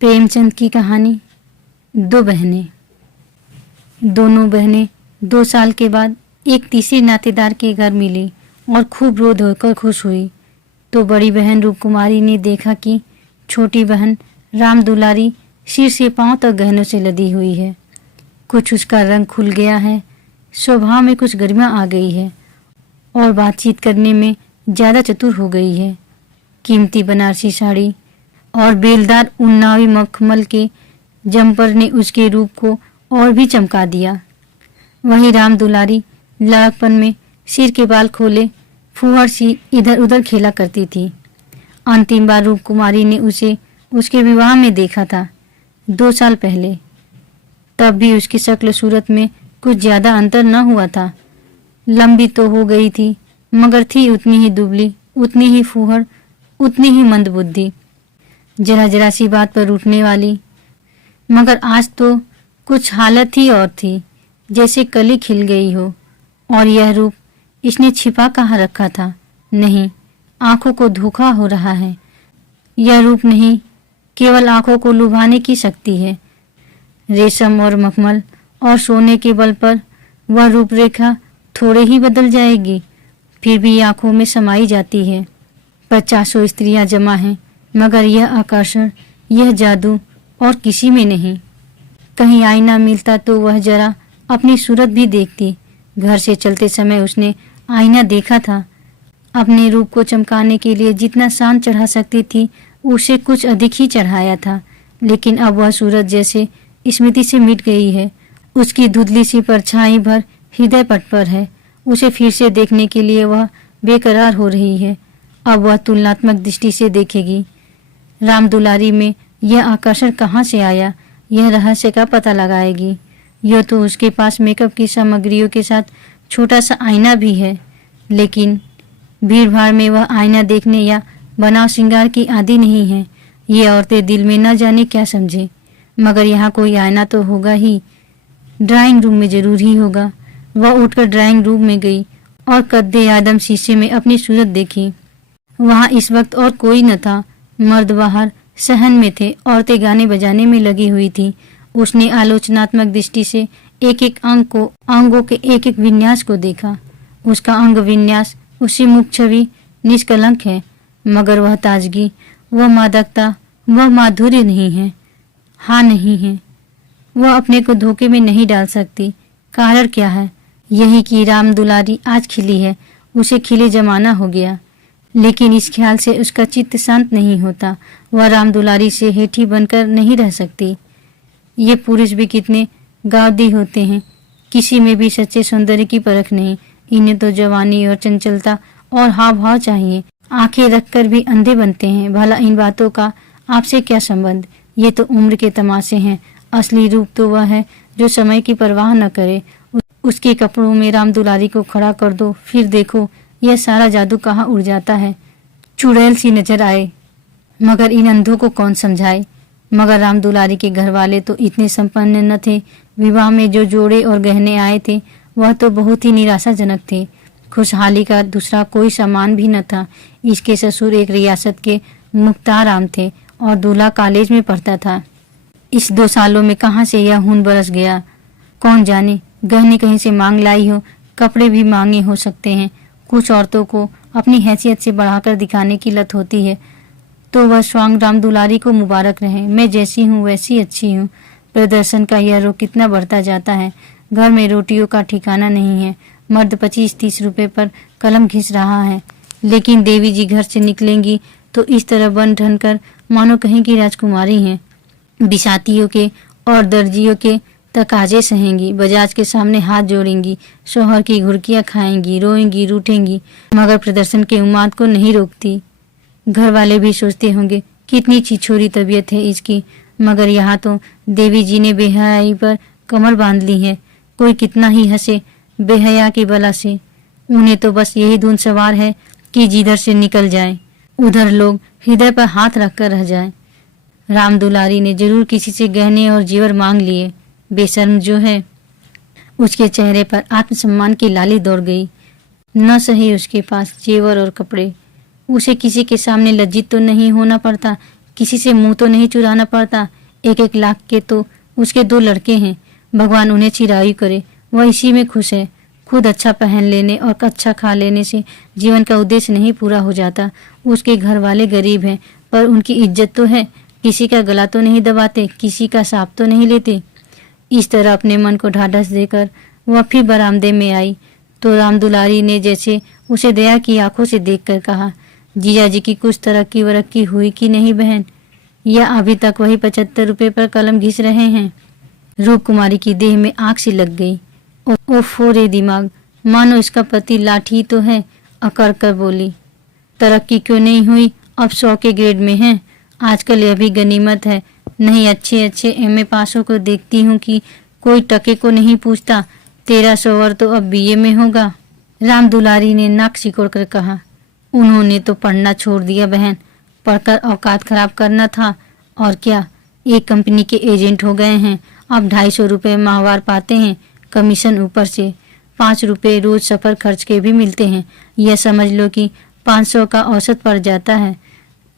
प्रेमचंद की कहानी दो बहनें। दोनों बहनें 2 साल के बाद एक तीसरे नातेदार के घर मिली और खूब रो धोकर खुश हुई। तो बड़ी बहन रूपकुमारी ने देखा कि छोटी बहन राम दुलारी सिर से पांव तक गहनों से लदी हुई है। कुछ उसका रंग खुल गया है, स्वभाव में कुछ गरिमा आ गई है और बातचीत करने में ज़्यादा चतुर हो गई है। कीमती बनारसी साड़ी और बेलदार उन्नावी मखमल के जम्पर ने उसके रूप को और भी चमका दिया। वहीं राम दुलारी लड़कपन में सिर के बाल खोले फुहड़ सी इधर उधर खेला करती थी। अंतिम बार रूपकुमारी ने उसे उसके विवाह में देखा था 2 साल पहले। तब भी उसकी शक्ल सूरत में कुछ ज़्यादा अंतर न हुआ था। लंबी तो हो गई थी मगर थी उतनी ही दुबली, उतनी ही फुहड़, उतनी ही मंदबुद्धि, जरा जरा सी बात पर उठने वाली। मगर आज तो कुछ हालत ही और थी, जैसे कली खिल गई हो। और यह रूप इसने छिपा कहाँ रखा था? नहीं, आंखों को धोखा हो रहा है। यह रूप नहीं, केवल आंखों को लुभाने की शक्ति है। रेशम और मखमल और सोने के बल पर वह रूपरेखा थोड़े ही बदल जाएगी, फिर भी आंखों में समाई जाती है। 50 स्त्रियां जमा हैं, मगर यह आकर्षण, यह जादू और किसी में नहीं। कहीं आईना मिलता तो वह जरा अपनी सूरत भी देखती। घर से चलते समय उसने आईना देखा था। अपने रूप को चमकाने के लिए जितना शान चढ़ा सकती थी उसे कुछ अधिक ही चढ़ाया था, लेकिन अब वह सूरत जैसे स्मृति से मिट गई है। उसकी धुंधली सी परछाई भर हृदय पट पर है। उसे फिर से देखने के लिए वह बेकरार हो रही है। अब वह तुलनात्मक दृष्टि से देखेगी। राम दुलारी में यह आकर्षण कहाँ से आया, यह रहस्य का पता लगाएगी। यह तो उसके पास मेकअप की सामग्रियों के साथ छोटा सा आईना भी है, लेकिन भीड़ भाड़ में वह आईना देखने या बनाव श्रृंगार की आदी नहीं है। ये औरतें दिल में न जाने क्या समझे, मगर यहाँ कोई आईना तो होगा ही। ड्राइंग रूम में जरूर ही होगा। वह उठकर ड्राइंग रूम में गई और कद्दे आदम शीशे में अपनी सूरत देखी। वहाँ इस वक्त और कोई न था। मर्द बाहर सहन में थे, औरतें गाने बजाने में लगी हुई थी। उसने आलोचनात्मक दृष्टि से एक एक अंगों के एक एक विन्यास को देखा। उसका अंग विन्यास, उसकी मुख छवि निष्कलंक है, मगर वह ताजगी, वह मादकता, वह माधुर्य नहीं है। हाँ, नहीं है। वह अपने को धोखे में नहीं डाल सकती। कारण क्या है? यही कि राम दुलारी आज खिली है, उसे खिले जमाना हो गया। लेकिन इस ख्याल से उसका चित्त शांत नहीं होता। वह राम दुलारी से हेठी बनकर नहीं रह सकती। ये पुरुष भी कितने गावदी होते हैं, किसी में भी सच्चे सौंदर्य की परख नहीं। इन्हें तो जवानी और चंचलता और हाव भाव चाहिए। आंखें रखकर भी अंधे बनते हैं। भला इन बातों का आपसे क्या संबंध? ये तो उम्र के तमाशे हैं। असली रूप तो वह है जो समय की परवाह न करे। उसके कपड़ों में राम दुलारी को खड़ा कर दो, फिर देखो यह सारा जादू कहाँ उड़ जाता है। चुड़ैल सी नजर आए, मगर इन अंधों को कौन समझाए। मगर राम दुलारी के घर वाले तो इतने संपन्न न थे। विवाह में जो जोड़े और गहने आए थे वह तो बहुत ही निराशाजनक थे। खुशहाली का दूसरा कोई सामान भी न था। इसके ससुर एक रियासत के मुख्ताराम थे और दूल्हा कॉलेज में पढ़ता था। इस 2 सालों में कहाँ से यह खून बरस गया, कौन जाने। गहने कहीं से मांग लाई हो, कपड़े भी मांगे हो सकते हैं। कुछ औरतों को अपनी हैसियत से बढ़ाकर दिखाने की लत होती है, तो वह स्वांग राम दुलारी को मुबारक रहे। मैं जैसी हूँ वैसी अच्छी हूँ। प्रदर्शन का यह रोग कितना बढ़ता जाता है। घर में रोटियों का ठिकाना नहीं है। मर्द 25-30 रुपए पर कलम घिस रहा है, लेकिन देवी जी घर से निकलेंगी तो इस तरह बन ढन कर मानो कहीं की राजकुमारी हैं। बिसातियों के और दर्जियों के तकाजे सहेंगी, बजाज के सामने हाथ जोड़ेंगी, शौहर की घुड़कियां खाएंगी, रोएंगी, रूठेंगी, मगर प्रदर्शन के उन्माद को नहीं रोकती। घर वाले भी सोचते होंगे कितनी छिछोरी तबीयत है इसकी, मगर यहाँ तो देवी जी ने बेहयाई पर कमर बांध ली है। कोई कितना ही हंसे बेहया की बला से, उन्हें तो बस यही धुन सवार है कि जिधर से निकल जाए उधर लोग हृदय पर हाथ रखकर रह जाएं। राम दुलारी ने जरूर किसी से गहने और जेवर मांग लिए। बेशर्म जो है। उसके चेहरे पर आत्मसम्मान की लाली दौड़ गई। न सही उसके पास जेवर और कपड़े। उसे किसी के सामने लज्जित तो नहीं होना पड़ता किसी से मुंह तो नहीं चुराना पड़ता। 1-1 लाख के तो उसके 2 लड़के हैं। भगवान उन्हें चिरायु करे, वह इसी में खुश है। खुद अच्छा पहन लेने और अच्छा खा लेने से जीवन का उद्देश्य नहीं पूरा हो जाता। उसके घर वाले गरीब हैं, पर उनकी इज्जत तो है। किसी का गला तो नहीं दबाते, किसी का सांप तो नहीं लेते। इस तरह अपने मन को ढाढ़स देकर वह फिर बरामदे में आई तो राम दुलारी ने जैसे उसे दया की आंखों से देखकर कहा, जीजा जी की कुछ तरक्की वरक्की हुई कि नहीं बहन, या अभी तक वही 75 रुपये पर कलम घिस रहे हैं? रूप कुमारी की देह में आग सी लग गई। ओफो रे दिमाग, मानो इसका पति लाठी तो है। अकड़ कर बोली, तरक्की क्यों नहीं हुई? अब 100 के ग्रेड में हैं। आजकल यह भी गनीमत है। नहीं अच्छे अच्छे एमए पासों को देखती हूँ कि कोई टके को नहीं पूछता। तेरा शोहर तो अब बीए में होगा। राम दुलारी ने नाक सिकोड़ कर कहा, उन्होंने तो पढ़ना छोड़ दिया बहन, पढ़कर औकात खराब करना था और क्या। एक कंपनी के एजेंट हो गए हैं। अब 250 रुपये माहवार पाते हैं, कमीशन ऊपर से 5 रुपये रोज सफ़र खर्च के भी मिलते हैं। यह समझ लो कि 500 का औसत पड़ जाता है।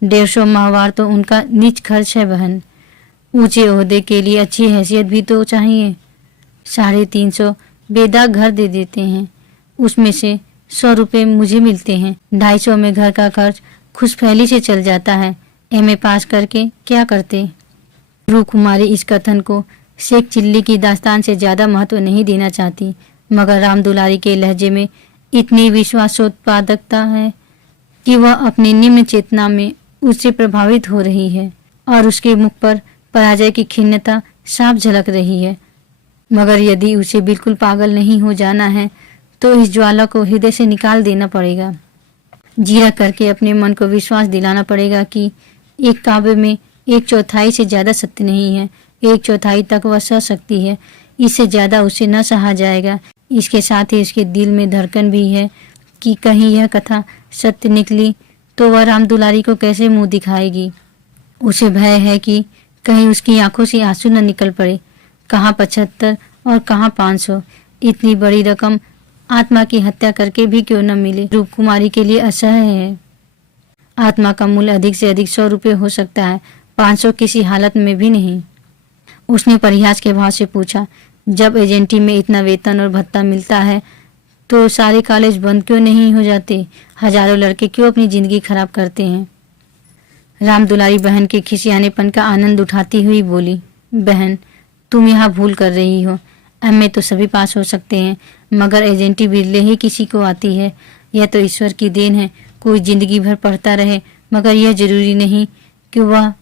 150 माहवार तो उनका निज खर्च है बहन। ऊंचे ओहदे के लिए अच्छी हैसियत भी तो चाहिए। 350 बेदाग घर दे देते हैं, उसमें से 100 रुपये मुझे मिलते हैं। 250 में घर का खर्च खुशफैली से चल जाता है। एमए पास करके क्या करते? रूप कुमारी इस कथन को शेख चिल्ली की दास्तान से ज़्यादा महत्व नहीं देना चाहती, मगर राम दुलारी के लहजे में इतनी विश्वासोत्पादकता है कि वह अपनी निम्न चेतना में उससे प्रभावित हो रही है और उसके मुख पर पराजय की खिन्नता साफ झलक रही है। मगर यदि उसे बिल्कुल पागल नहीं हो जाना है तो इस ज्वाला को हृदय से निकाल देना पड़ेगा। जीरा करके अपने मन को विश्वास दिलाना पड़ेगा कि एक काव्य में 1/4 से ज़्यादा सत्य नहीं है। 1/4 तक वह सह सकती है, इससे ज़्यादा उसे न सहा जाएगा। इसके साथ ही उसके दिल में धड़कन भी है कि कहीं यह कथा सत्य निकली तो वह राम दुलारी को कैसे मुंह दिखाएगी। उसे भय है कि कहीं उसकी आंखों से आंसू न निकल पड़े। कहाँ 75 और कहाँ 500, इतनी बड़ी रकम आत्मा की हत्या करके भी क्यों न मिले। रूप कुमारी के लिए असह्य है। आत्मा का मूल्य अधिक से अधिक 100 रुपये हो सकता है, 500 किसी हालत में भी नहीं। उसने परिहास के भाव से पूछा, जब एजेंटी में इतना वेतन और भत्ता मिलता है तो सारे कॉलेज बंद क्यों नहीं हो जाते? हजारों लड़के क्यों अपनी जिंदगी खराब करते हैं? राम दुलारी बहन के खिसियानेपन का आनंद उठाती हुई बोली, बहन तुम यहाँ भूल कर रही हो। एमए तो सभी पास हो सकते हैं, मगर एजेंटी बिरले ही किसी को आती है। यह तो ईश्वर की देन है। कोई जिंदगी भर पढ़ता रहे, मगर यह जरूरी नहीं कि वह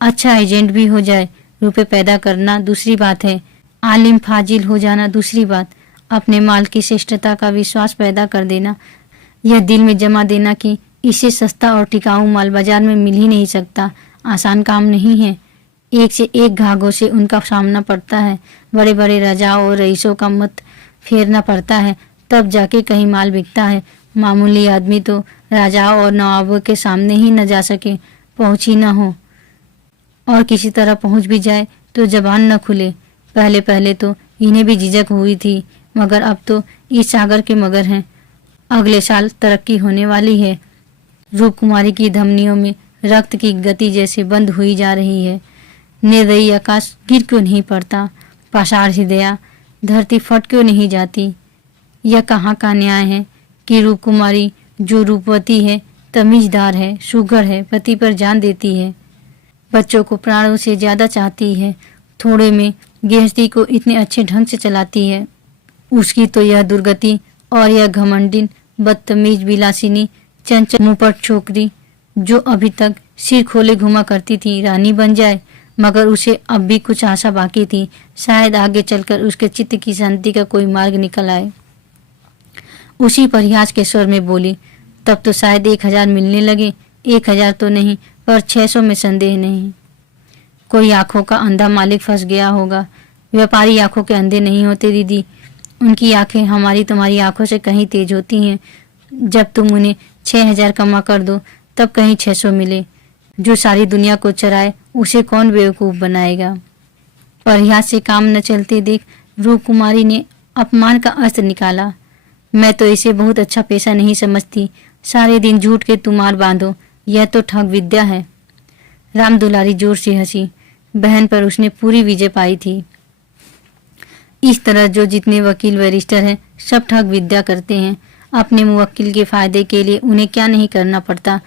अच्छा एजेंट भी हो जाए। रुपए पैदा करना दूसरी बात है, आलिम फाजिल हो जाना दूसरी बात। अपने माल की श्रेष्ठता का विश्वास पैदा कर देना, यह दिल में जमा देना कि इससे सस्ता और टिकाऊ माल बाजार में मिल ही नहीं सकता, आसान काम नहीं है। एक से एक घाघों से उनका सामना पड़ता है। बड़े बड़े राजाओं और रईसों का मत फेरना पड़ता है, तब जाके कहीं माल बिकता है। मामूली आदमी तो राजाओं और नवाबों के सामने ही न जा सके, पहुँच ही न हो, और किसी तरह पहुँच भी जाए तो जबान न खुले। पहले पहले तो इन्हें भी झिझक हुई थी, मगर अब तो इस सागर के मगर हैं। अगले साल तरक्की होने वाली है। रूप कुमारी की धमनियों में रक्त की गति जैसे बंद हुई जा रही है। निर्दयी आकाश गिर क्यों नहीं पड़ता? पाषाण हृदया धरती फट क्यों नहीं जाती? यह कहाँ का न्याय है कि रूप कुमारी जो रूपवती है, तमीजदार है, सुघड़ है, पति पर जान देती है, बच्चों को प्राणों से ज्यादा चाहती है, थोड़े में गृहस्थी को इतने अच्छे ढंग से चलाती है, उसकी तो यह दुर्गति और यह घमंडिन बदतमीज विलासिनी चंचल मुंहपट छोकरी जो अभी तक सिर खोले घुमा करती थी रानी बन जाए। मगर उसे अब भी कुछ आशा बाकी थी, शायद आगे चलकर उसके चित्त की शांति का कोई मार्ग निकल आए। उसी परिहास के स्वर में बोली, तब तो शायद 1000 मिलने लगे। 1000 तो नहीं, पर 600 में संदेह नहीं। कोई आंखों का अंधा मालिक फंस गया होगा। व्यापारी आंखों के अंधे नहीं होते दीदी, उनकी आंखें हमारी तुम्हारी आंखों से कहीं तेज होती हैं। जब तुम उन्हें 6000 कमा कर दो तब कहीं 600 मिले। जो सारी दुनिया को चराए उसे कौन बेवकूफ़ बनाएगा? परिहास से काम न चलते देख रूप कुमारी ने अपमान का अस्त्र निकाला। मैं तो इसे बहुत अच्छा पेशा नहीं समझती। सारे दिन झूठ के तुमार बांधो, यह तो ठग विद्या है। राम दुलारी जोर से हंसी। बहन पर उसने पूरी विजय पाई थी। इस तरह जो जितने वकील बैरिस्टर हैं सब ठग विद्या करते हैं। अपने मुवक्किल के फायदे के लिए उन्हें क्या नहीं करना पड़ता,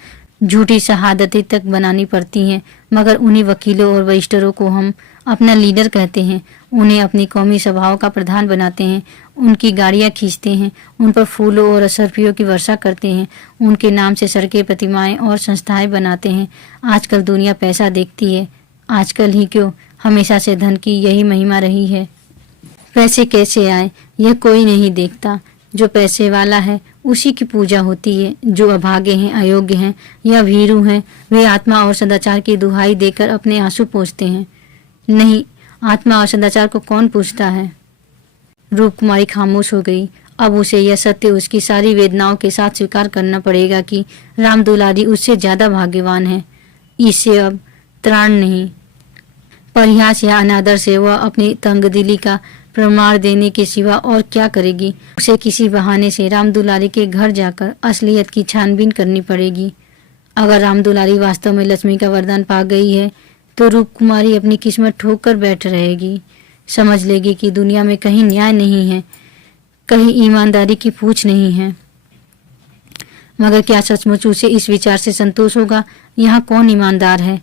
झूठी शहादतें तक बनानी पड़ती हैं। मगर उन्हीं वकीलों और बैरिस्टरों को हम अपना लीडर कहते हैं, उन्हें अपनी कौमी सभाओं का प्रधान बनाते हैं, उनकी गाड़ियां खींचते हैं, उन पर फूलों और अशर्फियों की वर्षा करते हैं, उनके नाम से सड़कें, प्रतिमाएं और संस्थाएं बनाते हैं। आजकल दुनिया पैसा देखती है। आजकल ही क्यों, हमेशा से धन की यही महिमा रही है। पैसे कैसे आए यह कोई नहीं देखता। जो पैसे वाला है उसी की पूजा होती है। जो अभागे हैं, अयोग्य हैं या भीरू हैं, वे आत्मा और सदाचार की दुहाई देकर अपने आंसू पोंछते हैं। नहीं, आत्मा और सदाचार को कौन पूछता है। रूप कुमारी खामोश हो गई। अब उसे यह सत्य उसकी सारी वेदनाओं के साथ स्वीकार करना पड़ेगा कि राम दुलारी उससे ज्यादा भाग्यवान है। इससे अब त्राण नहीं। परिहास या अनादर से वह अपनी तंगदिली का प्रमाण देने के सिवा और क्या करेगी। उसे किसी बहाने से राम दुलारी के घर जाकर असलियत की छानबीन करनी पड़ेगी। अगर राम दुलारी वास्तव में लक्ष्मी का वरदान पा गई है तो रूप कुमारी अपनी किस्मत ठोक कर बैठ रहेगी। समझ लेगी कि दुनिया में कहीं न्याय नहीं है, कहीं ईमानदारी की पूछ नहीं है। मगर क्या सचमुच उसे इस विचार से संतोष होगा? यहाँ कौन ईमानदार है?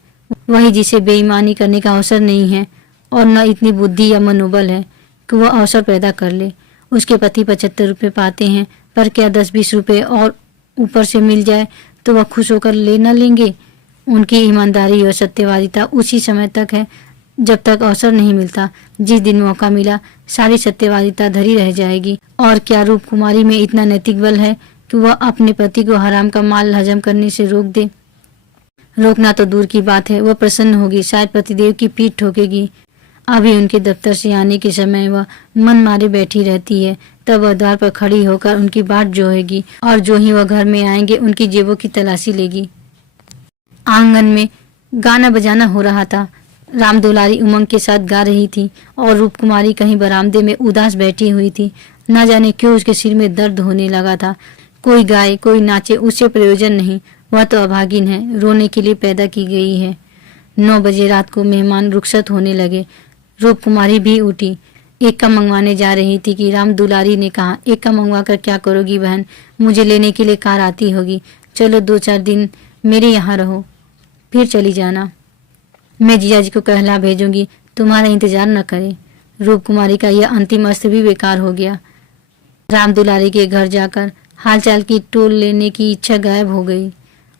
वही जिसे बेईमानी करने का अवसर नहीं है और न इतनी बुद्धि या मनोबल है कि वह अवसर पैदा कर ले। उसके पति 75 रुपये पाते हैं, पर क्या 10-20 रुपये और ऊपर से मिल जाए तो वह खुश होकर ले न लेंगे। उनकी ईमानदारी और सत्यवादिता उसी समय तक है जब तक अवसर नहीं मिलता। जिस दिन मौका मिला सारी सत्यवादिता धरी रह जाएगी। और क्या रूप कुमारी में इतना नैतिक बल है कि वह अपने पति को हराम का माल हजम करने से रोक दे? रोकना तो दूर की बात है, वह प्रसन्न होगी, शायद पतिदेव की पीठ ठोकेगी। अभी उनके दफ्तर से आने के समय वह मन मारे बैठी रहती है, तब वह द्वार पर खड़ी होकर उनकी बाट जोहेगी और जो ही वह घर में आएंगे उनकी जेबों की तलाशी लेगी। आंगन में गाना बजाना हो रहा था। राम दुलारी उमंग के साथ गा रही थी और रूप कुमारी कहीं बरामदे में उदास बैठी हुई थी। न जाने क्यों उसके सिर में दर्द होने लगा था। कोई गाए कोई नाचे उससे प्रयोजन नहीं, वह तो अभागिन है, रोने के लिए पैदा की गई है। 9 बजे रात को मेहमान रुखसत होने लगे। रूप कुमारी भी उठी, एक्का मंगवाने जा रही थी कि राम दुलारी ने कहा, एक्का मंगवा कर क्या करोगी बहन, मुझे लेने के लिए कार आती होगी। चलो 2-4 दिन मेरे यहाँ रहो, फिर चली जाना। मैं जीजा जी को कहला भेजूंगी, तुम्हारा इंतजार न करे। रूप कुमारी का यह अंतिम अस्त्र भी बेकार हो गया। राम दुलारी के घर जाकर हालचाल की टोल लेने की इच्छा गायब हो गई।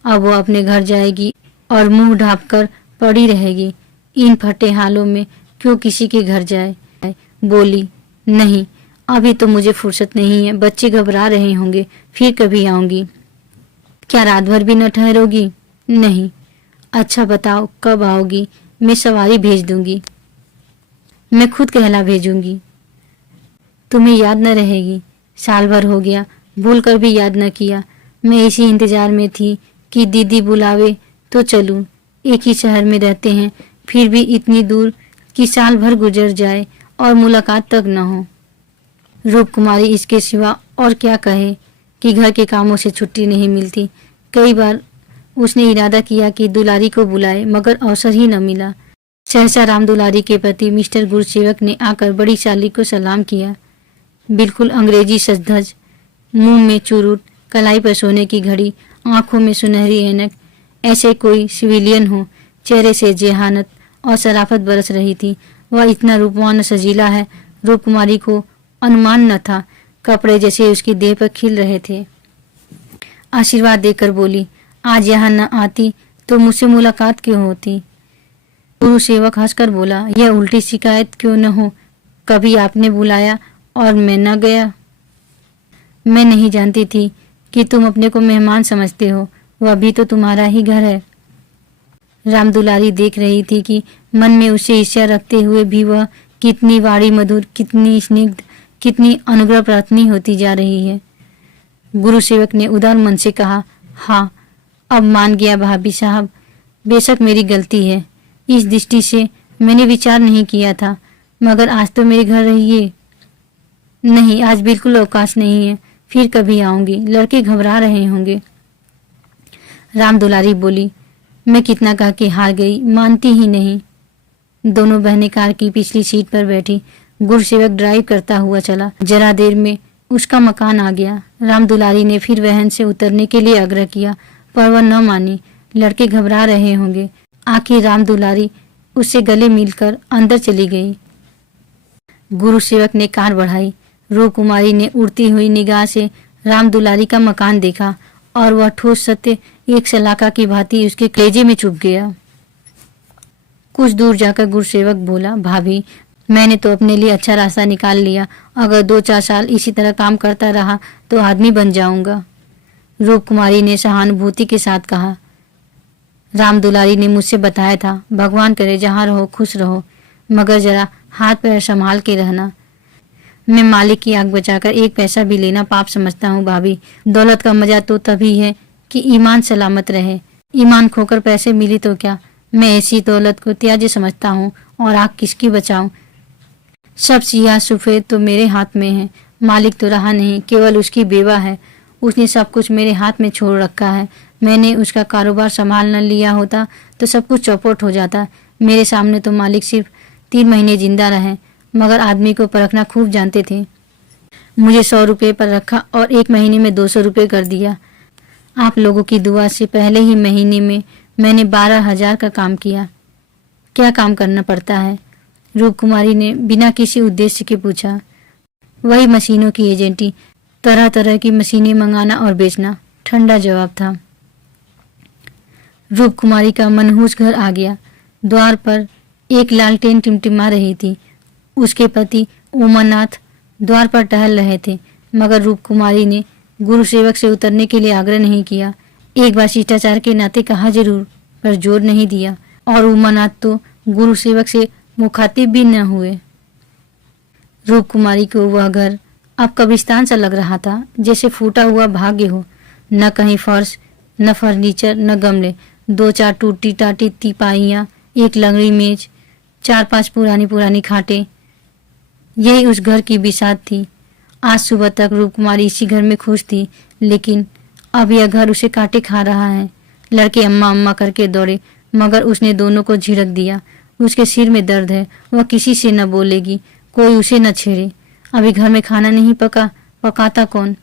अब वो अपने घर जाएगी और मुंह ढांपकर पड़ी रहेगी। इन फटे हालों में क्यों किसी के घर जाए। बोली, नहीं अभी तो मुझे फुर्सत नहीं है, बच्चे घबरा रहे होंगे, फिर कभी आऊंगी। क्या रात भर भी न ठहरोगी? नहीं। अच्छा बताओ कब आओगी, मैं सवारी भेज दूंगी। मैं खुद कहला भेजूंगी। तुम्हें याद न रहेगी, साल भर हो गया, भूल कर भी याद न किया। मैं इसी इंतजार में थी कि दीदी बुलावे तो चलूं। एक ही शहर में रहते हैं, फिर भी इतनी दूर कि साल भर गुजर जाए और मुलाकात तक न हो। रूप कुमारी इसके सिवा और क्या कहे कि घर के कामों से छुट्टी नहीं मिलती। कई बार उसने इरादा किया कि दुलारी को बुलाए, मगर अवसर ही न मिला। सहसा राम दुलारी के पति मिस्टर गुरसेवक ने आकर बड़ी शाली को सलाम किया। बिल्कुल अंग्रेजी सजधज, मुंह में चुरूट, कलाई पर सोने की घड़ी, आंखों में सुनहरी ऐनक, ऐसे कोई सिविलियन हो। चेहरे से जेहानत और शराफत बरस रही थी। वह इतना रूपवान सजीला है, रूप कुमारी को अनुमान न था। कपड़े जैसे उसकी देह पर खिल रहे थे। आशीर्वाद देकर बोली, आज यहाँ न आती तो मुझसे मुलाकात क्यों होती। गुरु सेवक हंसकर बोला, यह उल्टी शिकायत क्यों न हो, कभी आपने बुलाया और मैं न गया। मैं नहीं जानती थी कि तुम अपने को मेहमान समझते हो, वह भी तो तुम्हारा ही घर है। राम दुलारी देख रही थी कि मन में उससे ईर्ष्या रखते हुए भी वह कितनी वाणी मधुर, कितनी स्निग्ध, कितनी अनुग्रह प्रार्थनी होती जा रही है। गुरु सेवक ने उदार मन से कहा, हाँ अब मान गया भाभी साहब, बेशक मेरी गलती है। इस दृष्टि से मैंने विचार नहीं किया था, मगर आज तो मेरे घर रहिए। नहीं, आज बिल्कुल अवकाश नहीं है, फिर कभी आऊंगी, लड़के घबरा रहे होंगे। राम दुलारी बोली, मैं कितना कह के हार गई, मानती ही नहीं। दोनों बहनें कार की पिछली सीट पर बैठी। गुरुसेवक ड्राइव करता हुआ चला। जरा देर में उसका मकान आ गया। राम दुलारी ने फिर वहन से उतरने के लिए आग्रह किया, पर वह न मानी। लड़के घबरा रहे होंगे। आखिर राम दुलारी उससे गले मिलकर अंदर चली गई। गुरुसेवक ने कार बढ़ाई। रूप कुमारी ने उड़ती हुई निगाह से राम दुलारी का मकान देखा और वह ठोस सत्य एक सलाखा की भांति उसके कलेजे में चुभ गया। कुछ दूर जाकर गुरुसेवक बोला, भाभी, मैंने तो अपने लिए अच्छा रास्ता निकाल लिया। अगर 2-4 साल इसी तरह काम करता रहा तो आदमी बन जाऊंगा। रूप कुमारी ने सहानुभूति के साथ कहा, राम दुलारी ने मुझसे बताया था, भगवान करे जहाँ रहो खुश रहो, मगर जरा हाथ पैर संभाल के रहना। मैं मालिक की आग बचाकर 1 पैसा भी लेना पाप समझता हूँ भाभी। दौलत का मजा तो तभी है कि ईमान सलामत रहे। ईमान खोकर पैसे मिली तो क्या। मैं ऐसी दौलत को त्याज्य समझता हूँ और आग किसकी बचाऊं। सब सियाह सफेद तो मेरे हाथ में है। मालिक तो रहा नहीं, केवल उसकी बेवा है। उसने सब कुछ मेरे हाथ में छोड़ रखा है। मैंने उसका कारोबार संभाल न लिया होता तो सब कुछ चौपट हो जाता। मेरे सामने तो मालिक सिर्फ 3 महीने जिंदा रहे, मगर आदमी को परखना खूब जानते थे। मुझे 100 रुपये पर रखा और 1 महीने में 200 रुपये कर दिया। आप लोगों की दुआ से पहले ही महीने में मैंने 12,000 का काम किया। क्या काम करना पड़ता है? रूप कुमारी ने बिना किसी उद्देश्य के पूछा। वही मशीनों की एजेंटी, तरह तरह की मशीनें मंगाना और बेचना, ठंडा जवाब था। रूप कुमारी का मनहूस घर आ गया। द्वार पर एक लालटेन टिमटिमा रही थी। उसके पति उमानाथ द्वार पर टहल रहे थे, मगर रूप कुमारी ने गुरुसेवक से उतरने के लिए आग्रह नहीं किया। एक बार शिष्टाचार के नाते कहा जरूर, पर जोर नहीं दिया, और उमानाथ तो गुरुसेवक से मुखातिब भी न हुए। रूप कुमारी को वह घर अब कब्रिस्तान सा लग रहा था, जैसे फूटा हुआ भाग्य हो। न कहीं फर्श, न फर्नीचर, न गमले। 2-4 टूटी टाटी तिपाहियाँ, एक लंगड़ी मेज, 4-5 पुरानी पुरानी खाटें। यही उस घर की बिसात थी। आज सुबह तक रूप कुमारी इसी घर में खुश थी, लेकिन अब यह घर उसे काटे खा रहा है। लड़के अम्मा अम्मा करके दौड़े, मगर उसने दोनों को झिड़क दिया। उसके सिर में दर्द है, वह किसी से न बोलेगी, कोई उसे न छेड़े। अभी घर में खाना नहीं पका, पकाता कौन?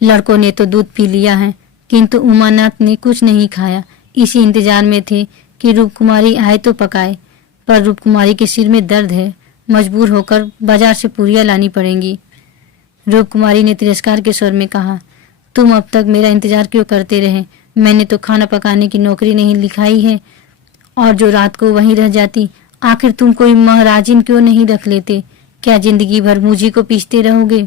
लड़कों ने तो दूध पी लिया है, किंतु उमानाथ ने कुछ नहीं खाया। इसी इंतजार में थे कि रूप कुमारी आए तो पकाए, पर रूप कुमारी के सिर में दर्द है, मजबूर होकर बाजार से पूरियां लानी पड़ेंगी। रूप कुमारी ने तिरस्कार के स्वर में कहा, तुम अब तक मेरा इंतजार क्यों करते रहे? मैंने तो खाना पकाने की नौकरी नहीं लिखाई है, और जो रात को वहीं रह जाती। आखिर तुम कोई महाराजिन क्यों नहीं रख लेते? क्या जिंदगी भर मुझी को पीसते रहोगे?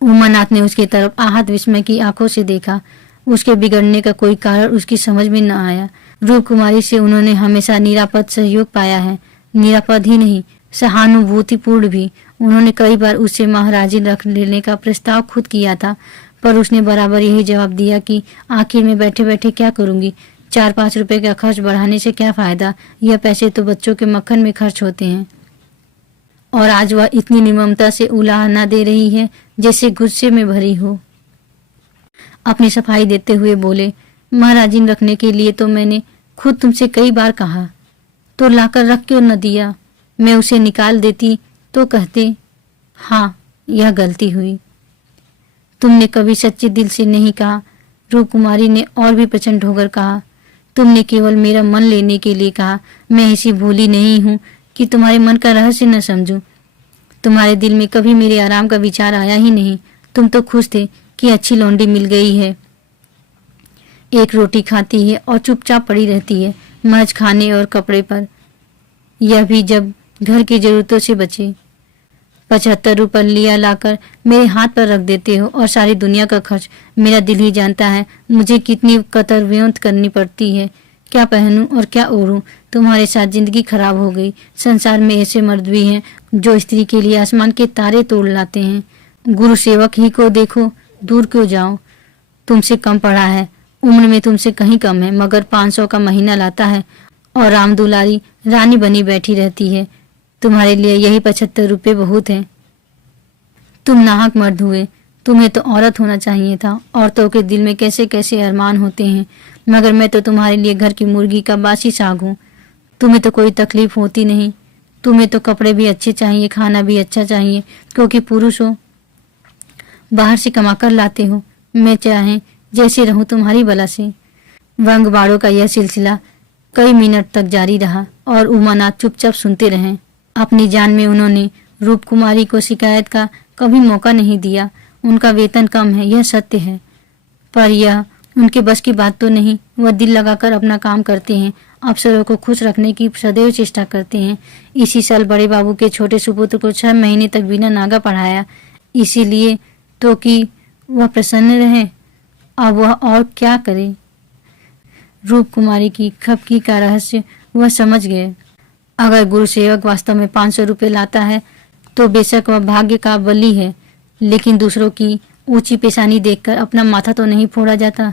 उमानाथ ने उसकी तरफ आहत विस्मय की आंखों से देखा। उसके बिगड़ने का कोई कारण उसकी समझ में न आया। रूप कुमारी से उन्होंने हमेशा निरापद सहयोग पाया है। निरापद ही नहीं, सहानुभूतिपूर्ण भी। उन्होंने कई बार उससे महाराजिन रख लेने का प्रस्ताव खुद किया था, पर उसने बराबर यही जवाब दिया कि आखिर में बैठे बैठे क्या करूंगी? 4-5 रुपए का खर्च बढ़ाने से क्या फायदा? यह पैसे तो बच्चों के मक्खन में खर्च होते हैं। और आज वह इतनी निर्ममता से उलाहना दे रही है जैसे गुस्से में भरी हो। अपनी सफाई देते हुए बोले, महाराजिन रखने के लिए तो मैंने खुद तुमसे कई बार कहा, तो लाकर रख क्यों न दिया? मैं उसे निकाल देती तो कहते, हाँ यह गलती हुई। तुमने कभी सच्चे दिल से नहीं कहा। रूप कुमारी ने और भी प्रचंड होकर कहा, तुमने केवल मेरा मन लेने के लिए कहा। मैं ऐसी भूली नहीं हूँ कि तुम्हारे मन का रहस्य न समझूं। तुम्हारे दिल में कभी मेरे आराम का विचार आया ही नहीं। तुम तो खुश थे कि अच्छी लौंडी मिल गई है, एक रोटी खाती है और चुपचाप पड़ी रहती है, महज खाने और कपड़े पर, यह भी जब घर की जरूरतों से बचे। 75 रुपया लाकर मेरे हाथ पर रख देते हो, और सारी दुनिया का खर्च मेरा दिल ही जानता है। मुझे कितनी कतर व्योंत करनी पड़ती है, क्या पहनूं और क्या ओढ़ूं। तुम्हारे साथ जिंदगी खराब हो गई। संसार में ऐसे मर्द भी हैं जो स्त्री के लिए आसमान के तारे तोड़ लाते हैं। गुरु सेवक ही को देखो, दूर क्यों जाओ? तुमसे कम पढ़ा है, उम्र में तुमसे कहीं कम है, मगर 500 का महीना लाता है, और राम दुलारी रानी बनी बैठी रहती है। तुम्हारे लिए यही 75 रुपये बहुत हैं। तुम नाहक मर्द हुए, तुम्हें तो औरत होना चाहिए था। औरतों के दिल में कैसे कैसे अरमान होते हैं, मगर मैं तो तुम्हारे लिए घर की मुर्गी का बासी साग हूँ। तुम्हें तो कोई तकलीफ होती नहीं। तुम्हें तो कपड़े भी अच्छे चाहिए, खाना भी अच्छा चाहिए, क्योंकि पुरुष हो, बाहर से कमा कर लाते हो। मैं चाहे जैसे रहूं तुम्हारी बला से। वंगबाड़ों का यह सिलसिला कई मिनट तक जारी रहा और उमानाथ चुपचाप सुनते रहे। अपनी जान में उन्होंने रूप कुमारी को शिकायत का कभी मौका नहीं दिया। उनका वेतन कम है, यह सत्य है, पर यह उनके बस की बात तो नहीं। वह दिल लगाकर अपना काम करते हैं, अफसरों को खुश रखने की सदैव चेष्टा करते हैं। इसी साल बड़े बाबू के छोटे सुपुत्र को 6 महीने तक बिना नागा पढ़ाया, इसीलिए तो कि वह प्रसन्न रहे। अब वह और क्या करे। रूप कुमारी की खपकी का रहस्य वह समझ गए। अगर गुरु सेवक वास्तव में 500 रुपये लाता है तो बेशक वह भाग्य का बली है, लेकिन दूसरों की ऊंची पेशानी देखकर अपना माथा तो नहीं फोड़ा जाता।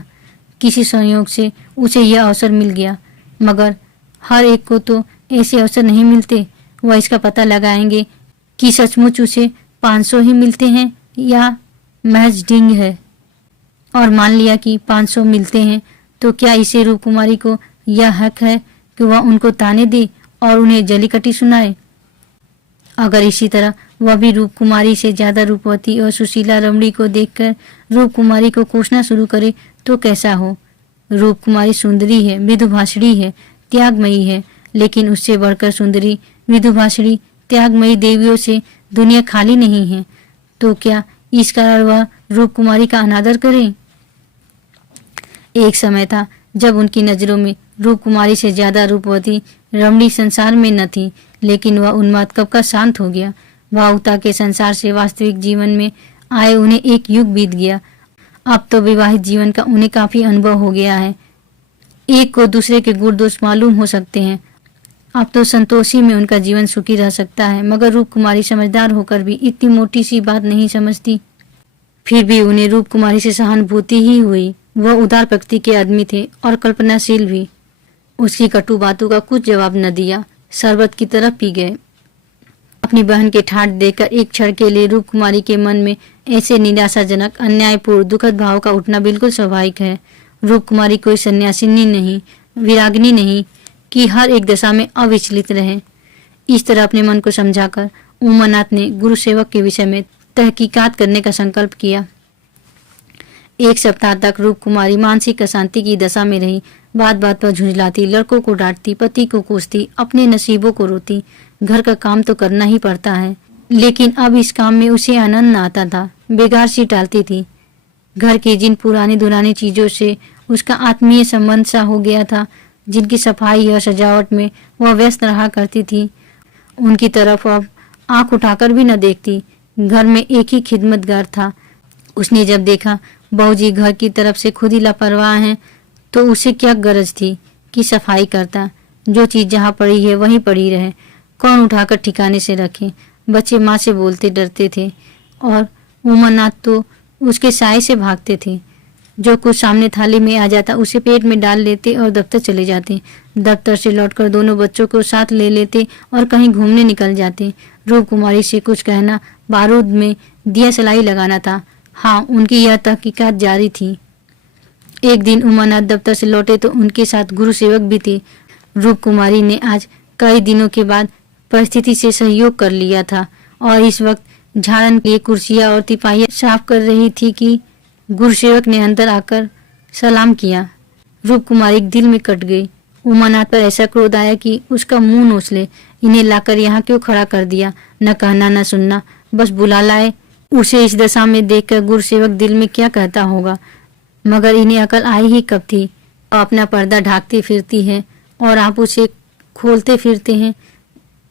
किसी संयोग से उसे यह अवसर मिल गया, मगर हर एक को तो ऐसे अवसर नहीं मिलते। वह इसका पता लगाएंगे कि सचमुच उसे 500 ही मिलते हैं या महज ढींग है। और मान लिया कि 500 मिलते हैं, तो क्या इसे रूप कुमारी को यह हक है कि वह उनको ताने दे और उन्हें जलीकटी सुनाए? अगर इसी तरह वह भी रूप कुमारी से ज्यादा रूपवती और सुशीला रमणी को देखकर रूप कुमारी को कोसना शुरू करे तो कैसा हो? रूप कुमारी सुंदरी है, मृदुभाषिणी है, त्यागमयी है, लेकिन उससे बढ़कर सुंदरी, मृदुभाषिणी, त्यागमयी देवियों से दुनिया खाली नहीं है। तो क्या इस कारण वह रूप कुमारी का अनादर करे? एक समय था जब उनकी नजरों में रूप कुमारी से ज्यादा रूपवती रमणी संसार में न थी, लेकिन वह उन्माद कब का शांत हो गया। भावुकता के संसार से वास्तविक जीवन में आए उन्हें एक युग बीत गया। अब तो विवाहित जीवन का उन्हें काफी अनुभव हो गया है। एक को दूसरे के गुण दोष मालूम हो सकते हैं। अब तो संतोषी में उनका जीवन सुखी रह सकता है, मगर रूप कुमारी समझदार होकर भी इतनी मोटी सी बात नहीं समझती। फिर भी उन्हें रूप कुमारी से सहानुभूति ही हुई। वह उदार प्रकृति के आदमी थे और कल्पनाशील भी। उसकी कटु बातों का कुछ जवाब न दिया, शरबत की तरह पी गए। अपनी बहन के ठाठ देखकर एक क्षण के लिए रूप कुमारी के मन में ऐसे निराशाजनक, अन्यायपूर्ण, दुखद भाव का उठना बिल्कुल स्वाभाविक है। रूप कुमारी कोई सन्यासिनी नहीं, विरागिनी नहीं कि हर एक दशा में अविचलित रहे। इस तरह अपने मन को समझाकर उमानाथ ने गुरु सेवक के विषय में तहकीकात करने का संकल्प किया। 1 सप्ताह तक रूप कुमारी मानसिक अशांति की दशा में रही। बात बात पर झुंझलाती, लड़कों को डांटती, पति को कोसती, अपने नसीबों को रोती। घर का काम तो करना ही पड़ता है, लेकिन अब इस काम में उसे आनंद न आता था। बेगार सी टालती थी। घर की जिन पुरानी दुरानी चीजों से उसका आत्मीय संबंध सा हो गया था, जिनकी सफाई और सजावट में वह व्यस्त रहा करती थी, उनकी तरफ अब आंख उठाकर भी न देखती। घर में एक ही खिदमतगार था। उसने जब देखा बहूजी घर की तरफ से खुद ही लापरवाह हैं, तो उसे क्या गरज थी कि सफाई करता। जो चीज जहाँ पड़ी है वहीं पड़ी रहे, कौन उठाकर ठिकाने से रखे। बच्चे माँ से बोलते डरते थे और उमानाथ तो उसके साय से भागते थे। जो कुछ सामने थाली में आ जाता उसे पेट में डाल लेते और दफ्तर चले जाते। दफ्तर से लौटकर दोनों बच्चों को साथ ले लेते और कहीं घूमने निकल जाते। रूप कुमारी से कुछ कहना बारूद में दिया सलाई लगाना था। हाँ, उनकी यह तहकीकात जारी थी। एक दिन उमानाथ दफ्तर से लौटे तो उनके साथ गुरु सेवक भी थे। रूप कुमारी ने आज कई दिनों के बाद परिस्थिति से सहयोग कर लिया था और इस वक्त झाड़न के लिए कुर्सियां और तिपाहियां साफ कर रही थी कि गुरु सेवक ने अंदर आकर सलाम किया। रूप कुमारी दिल में कट गई। उमानाथ पर ऐसा क्रोध आया कि उसका मुंह नोच ले। इन्हें लाकर यहाँ क्यों खड़ा कर दिया? न कहना न सुनना, बस बुला लाए। उसे इस दशा में देखकर गुरु सेवक दिल में क्या कहता होगा, मगर इन्हें अकल आई ही कब थी। अपना पर्दा ढाकती फिरती है और आप उसे खोलते फिरते हैं।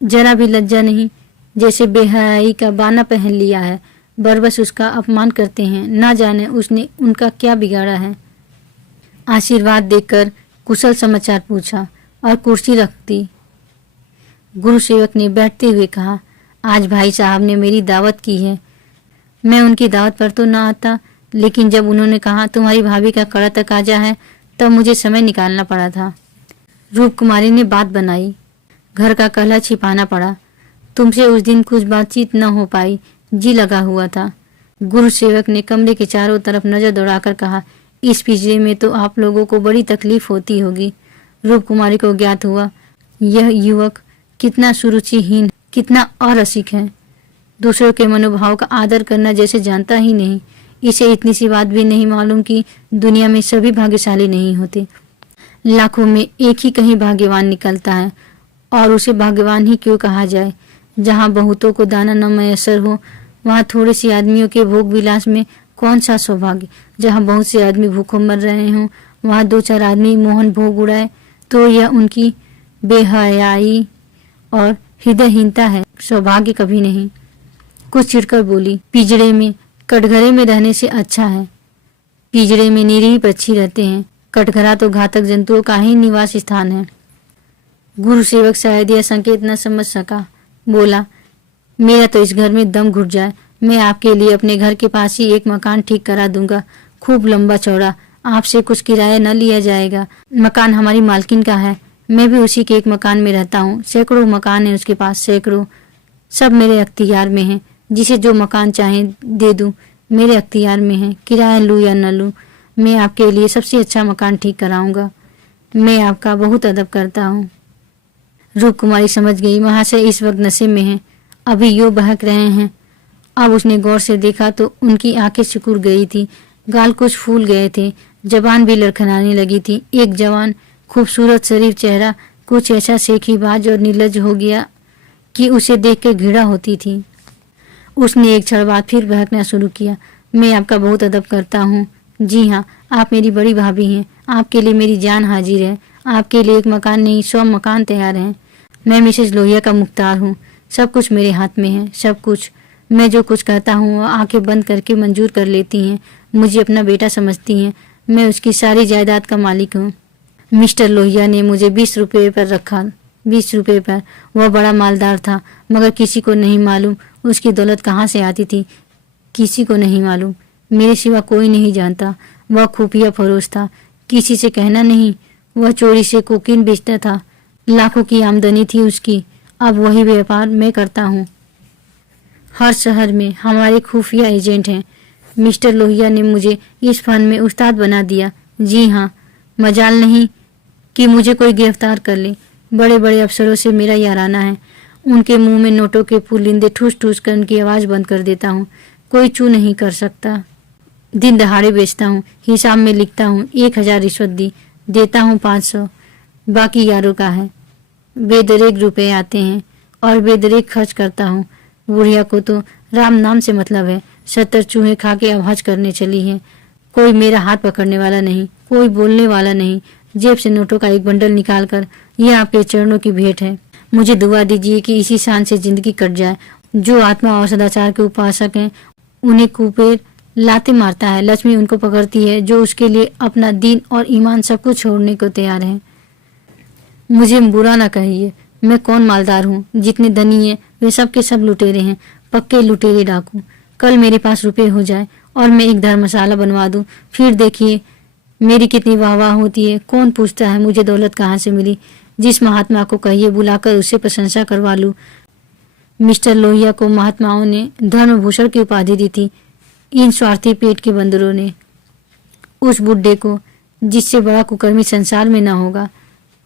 जरा भी लज्जा नहीं, जैसे बेहयाई का बाना पहन लिया है। बरबस उसका अपमान करते हैं। ना जाने उसने उनका क्या बिगाड़ा है। आशीर्वाद देकर कुशल समाचार पूछा और कुर्सी रख दी। गुरु सेवक ने बैठते हुए कहा, आज भाई साहब ने मेरी दावत की है। मैं उनकी दावत पर तो ना आता, लेकिन जब उन्होंने कहा तुम्हारी भाभी का कड़ा तकाजा है, तब मुझे समय निकालना पड़ा था। रूप कुमारी ने बात बनाई। घर का कहला छिपाना पड़ा। तुमसे उस दिन कुछ बातचीत न हो पाई, जी लगा हुआ था। गुरु सेवक ने कमरे के चारों तरफ नजर दौड़ाकर कहा, इस पिंजरे में तो आप लोगों को बड़ी तकलीफ होती होगी। रूप कुमारी को ज्ञात हुआ यह युवक कितना सुरुचिहीन, कितना अरसिक है। दूसरों के मनोभाव का आदर करना जैसे जानता ही नहीं। इसे इतनी सी बात भी नहीं मालूम कि दुनिया में सभी भाग्यशाली नहीं होते। लाखों में एक ही कहीं भाग्यवान निकलता है, और उसे भाग्यवान ही क्यों कहा जाए। जहाँ बहुतों को दाना न मैसर हो, वहाँ थोड़े से आदमियों के भोग विलास में कौन सा सौभाग्य। जहाँ बहुत से आदमी भूखों मर रहे हों, वहाँ 2-4 आदमी मोहन भोग उड़ाए तो यह उनकी बेहयाई और हृदयहीनता है, सौभाग्य कभी नहीं। कुछ चिढ़कर बोली, पिंजड़े में कटघरे में रहने से अच्छा है। पिंजड़े में निरीह पक्षी रहते हैं, कटघरा तो घातक जंतुओं का ही निवास स्थान है। गुरु सेवक शायद यह संकेत न समझ सका। बोला, मेरा तो इस घर में दम घुट जाए। मैं आपके लिए अपने घर के पास ही एक मकान ठीक करा दूंगा, खूब लंबा चौड़ा। आपसे कुछ किराया न लिया जाएगा। मकान हमारी मालकिन का है। मैं भी उसी के एक मकान में रहता हूँ। सैकड़ों मकान है उसके पास, सैकड़ों। सब मेरे अख्तियार में हैं। जिसे जो मकान चाहे दे दूँ, मेरे अख्तियार में है। किराया लूँ या न लूँ, मैं आपके लिए सबसे अच्छा मकान ठीक कराऊंगा। मैं आपका बहुत अदब करता हूँ। रूप कुमारी समझ गई महाशय इस वक्त नशे में हैं, अभी यूँ बहक रहे हैं। अब उसने गौर से देखा तो उनकी आंखें सिकुड़ गई थी, गाल कुछ फूल गए थे, जबान भी लड़खड़ाने लगी थी। एक जवान खूबसूरत शरीफ चेहरा कुछ ऐसा सेखीबाज और निर्लज हो गया कि उसे देख के घृणा होती थी। उसने एक क्षण बाद फिर बहकना शुरू किया। मैं आपका बहुत अदब करता हूँ। जी हाँ, आप मेरी बड़ी भाभी हैं। आपके लिए मेरी जान हाजिर है। आपके लिए एक मकान नहीं 100 मकान तैयार हैं। मैं मिसेज लोहिया का मुख्तार हूँ। सब कुछ मेरे हाथ में है, सब कुछ। मैं जो कुछ कहता हूँ वह आंखें बंद करके मंजूर कर लेती हैं। मुझे अपना बेटा समझती हैं। मैं उसकी सारी जायदाद का मालिक हूँ। मिस्टर लोहिया ने मुझे 20 रुपये पर रखा। 20 रुपये पर। वह बड़ा मालदार था, मगर किसी को नहीं मालूम उसकी दौलत कहाँ से आती थी। किसी को नहीं मालूम, मेरे सिवा कोई नहीं जानता। वह खुफिया फरोश था, किसी से कहना नहीं। वह चोरी से कोकीन बेचता था। लाखों की आमदनी थी उसकी। अब वही व्यापार मैं करता हूँ। हर शहर में हमारे खुफिया एजेंट हैं। मिस्टर लोहिया ने मुझे इस फन में उस्ताद बना दिया। जी हाँ, मजाल नहीं कि मुझे कोई गिरफ्तार कर ले। बड़े बड़े अफसरों से मेरा याराना है। उनके मुंह में नोटों के पुलिंदे ठूस ठूस कर उनकी आवाज़ बंद कर देता हूँ। कोई चू नहीं कर सकता। दिन दहाड़े बेचता हूँ, हिसाब में लिखता हूँ 1000 रिश्वत दी, देता हूँ 500, बाकी यारों का है। बेदरेक रुपए आते हैं और बेदरेक खर्च करता हूँ। बुढ़िया को तो राम नाम से मतलब है। 70 चूहे खा के अब हज करने चली है। कोई मेरा हाथ पकड़ने वाला नहीं, कोई बोलने वाला नहीं। जेब से नोटों का एक बंडल निकाल कर, यह आपके चरणों की भेंट है। मुझे दुआ दीजिए कि इसी शान से जिंदगी कट जाए। जो आत्मा और सदाचार के उपासक हैं, उन्हें कुपेर लाते मारता है। लक्ष्मी उनको पकड़ती है जो उसके लिए अपना दीन और ईमान सब कुछ छोड़ने को तैयार है। मुझे बुरा ना कहिए, मैं कौन मालदार हूँ। जितने धनी हैं वे सब के सब लुटेरे हैं, पक्के लुटेरे डाकू। कल मेरे पास रुपए हो जाए और मैं एक धर्मशाला बनवा दूँ, फिर देखिए मेरी कितनी वाहवाह होती है। कौन पूछता है मुझे दौलत कहाँ से मिली। जिस महात्मा को कहिए बुलाकर उससे प्रशंसा करवा लूँ। मिस्टर लोहिया को महात्माओं ने धर्मभूषण की उपाधि दी थी, इन स्वार्थी पेट के बंदरों ने। उस बुड्ढे को, जिससे बड़ा कुकर्मी संसार में न होगा।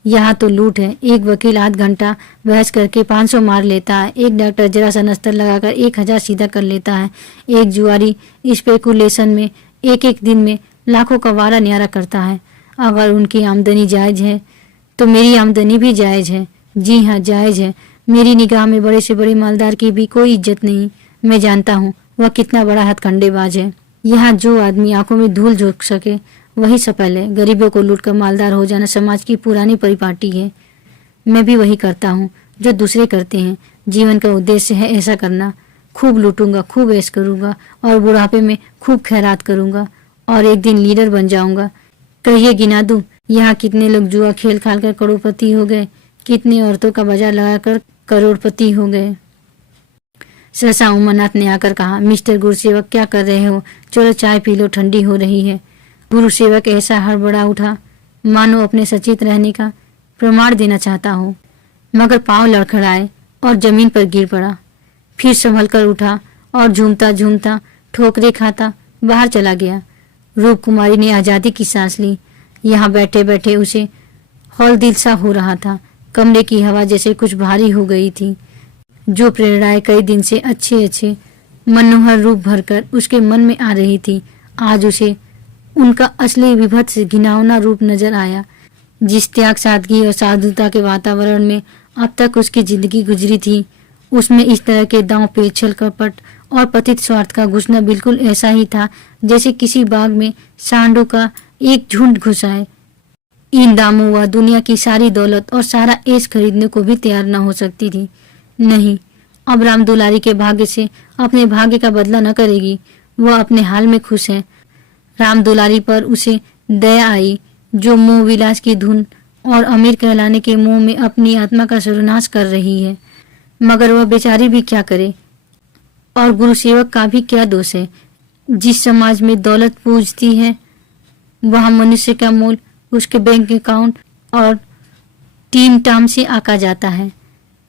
यहाँ तो लूट है। एक वकील आध घंटा बहस करके 500 मार लेता है। एक डॉक्टर जरा सा नस्तर लगाकर 1000 सीधा कर लेता है। एक जुआरी स्पेकुलेशन में एक दिन में लाखों का वारा न्यारा करता है। अगर उनकी आमदनी जायज़ है तो मेरी आमदनी भी जायज़ है। जी हाँ, जायज़ है। मेरी निगाह में बड़े से बड़े मालदार की भी कोई इज्जत नहीं। मैं जानता हूँ वह कितना बड़ा हथकंडेबाज है। यहाँ जो आदमी आंखों में धूल झोंक सके वही सफल है। गरीबों को लूटकर मालदार हो जाना समाज की पुरानी परिपाटी है। मैं भी वही करता हूँ जो दूसरे करते हैं। जीवन का उद्देश्य है ऐसा करना। खूब लूटूंगा, खूब ऐश करूँगा और बुढ़ापे में खूब खैरात करूँगा और एक दिन लीडर बन जाऊँगा। कहिए गिना दूँ यहाँ कितने लोग जुआ खेल खाल कर करोड़पति हो गए, कितनी औरतों का बाजार लगाकर करोड़पति हो गए। सहसा उमानाथ ने आकर कहा, मिस्टर गुरुसेवक क्या कर रहे हो? चलो चाय पी लो, ठंडी हो रही है। गुरुसेवक ऐसा हड़बड़ा उठा मानो अपने सचेत रहने का प्रमाण देना चाहता हो, मगर पांव लड़खड़ाए और जमीन पर गिर पड़ा। फिर संभल कर उठा और झूमता झूमता ठोकरे खाता बाहर चला गया। रूप कुमारी ने आज़ादी की सांस ली। यहाँ बैठे बैठे उसे हौल दिल सा हो रहा था। कमरे की हवा जैसे कुछ भारी हो गई थी। जो प्रेरणाएं कई दिन से अच्छे अच्छे मनोहर रूप भरकर उसके मन में आ रही थी, आज उसे उनका असली विभत्स घिनौना रूप नजर आया। जिस त्याग, सादगी और साधुता के वातावरण में अब तक उसकी जिंदगी गुजरी थी, उसमें इस तरह के दांव पेच, छल कपट और पतित स्वार्थ का घुसना बिल्कुल ऐसा ही था जैसे किसी बाग में सांडों का एक झुंड घुसा है। इन दामों वह दुनिया की सारी दौलत और सारा ऐश खरीदने को भी तैयार न हो सकती थी। नहीं, अब राम दुलारी के भाग्य से अपने भाग्य का बदला न करेगी। वह अपने हाल में खुश है। राम दुलारी पर उसे दया आई, जो मोह विलास की धुन और अमीर कहलाने के मोह में अपनी आत्मा का सर्वनाश कर रही है। मगर वह बेचारी भी क्या करे, और गुरु सेवक का भी क्या दोष है। जिस समाज में दौलत पूजती है, वह मनुष्य का मोल उसके बैंक अकाउंट और टीम टाम से आका जाता है।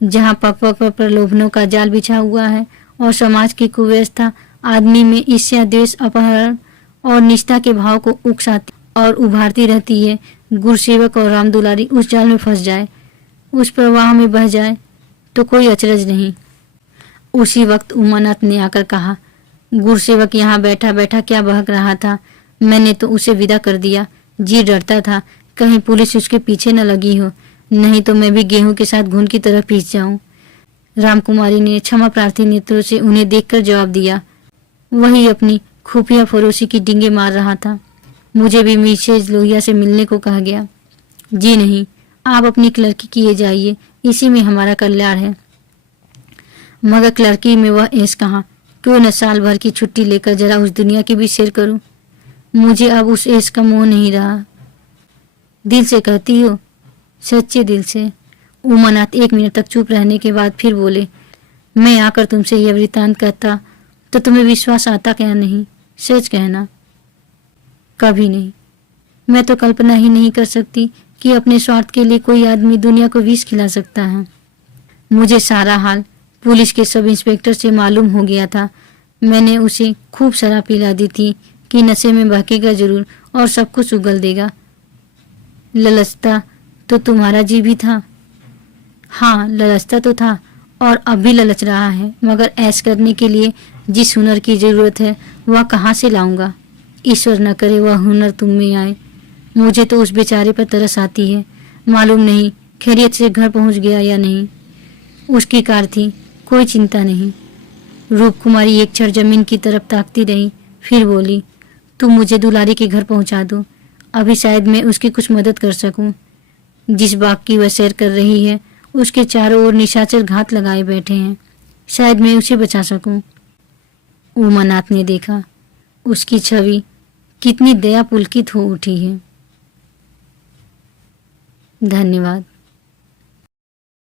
जहाँ पग पग पर प्रलोभनों का जाल बिछा हुआ है और समाज की कुव्यवस्था आदमी में ईर्ष्या, द्वेष, अपहरण और निष्ठा के भाव को उकसाती और उभारती रहती है, गुरुसेवक और राम दुलारी उस जाल में फंस जाए, उस प्रवाह में बह जाए तो कोई अचरज नहीं। उसी वक्त उमानाथ ने आकर कहा, गुरुसेवक यहाँ बैठा बैठा क्या बहक रहा था। मैंने तो उसे विदा कर दिया। जी डरता था कहीं पुलिस उसके पीछे न लगी हो, नहीं तो मैं भी गेहूं के साथ घुन की तरह पीस जाऊं। रामकुमारी ने क्षमा प्रार्थी नेत्रों से उन्हें देखकर जवाब दिया। वही अपनी खुफिया फरोशी की डींगे मार रहा था। मुझे भी मिसेज लोहिया से मिलने को कहा गया। जी नहीं, आप अपनी क्लर्की किए जाइए, इसी में हमारा कल्याण है। मगर क्लर्की में वह ऐश कहाँ। क्यों न साल भर की छुट्टी लेकर जरा उस दुनिया की भी सैर करूं। मुझे अब उस ऐश का मोह नहीं रहा। दिल से कहती हो? सच्चे दिल से। उमानाथ 1 मिनट तक चुप रहने के बाद फिर बोले, मैं आकर तुमसे यह वृत्तांत कहता तो तुम्हें विश्वास आता क्या नहीं? सच कहना। कभी नहीं। मैं तो कल्पना ही नहीं कर सकती कि अपने स्वार्थ के लिए कोई आदमी दुनिया को विष खिला सकता है। मुझे सारा हाल पुलिस के सब इंस्पेक्टर से मालूम हो गया था। मैंने उसे खूब शराब पिला दी थी कि नशे में बहकेगा जरूर और सब कुछ उगल देगा। ललचता तो तुम्हारा जी भी था। हाँ, ललचता तो था और अब भी ललच रहा है, मगर ऐश करने के लिए जिस हुनर की जरूरत है वह कहाँ से लाऊंगा। ईश्वर न करे वह हुनर तुम में आए। मुझे तो उस बेचारे पर तरस आती है। मालूम नहीं खैरियत से घर पहुंच गया या नहीं। उसकी कार थी, कोई चिंता नहीं। रूप कुमारी एक क्षण जमीन की तरफ ताकती रही, फिर बोली, तुम मुझे दुलारी के घर पहुंचा दो। अभी शायद मैं उसकी कुछ मदद कर सकूं। जिस बाग की वह सैर कर रही है उसके चारों ओर निशाचर घात लगाए बैठे हैं। शायद मैं उसे बचा सकूं। उमानाथ ने देखा, उसकी छवि कितनी दया पुलकित हो उठी है। धन्यवाद।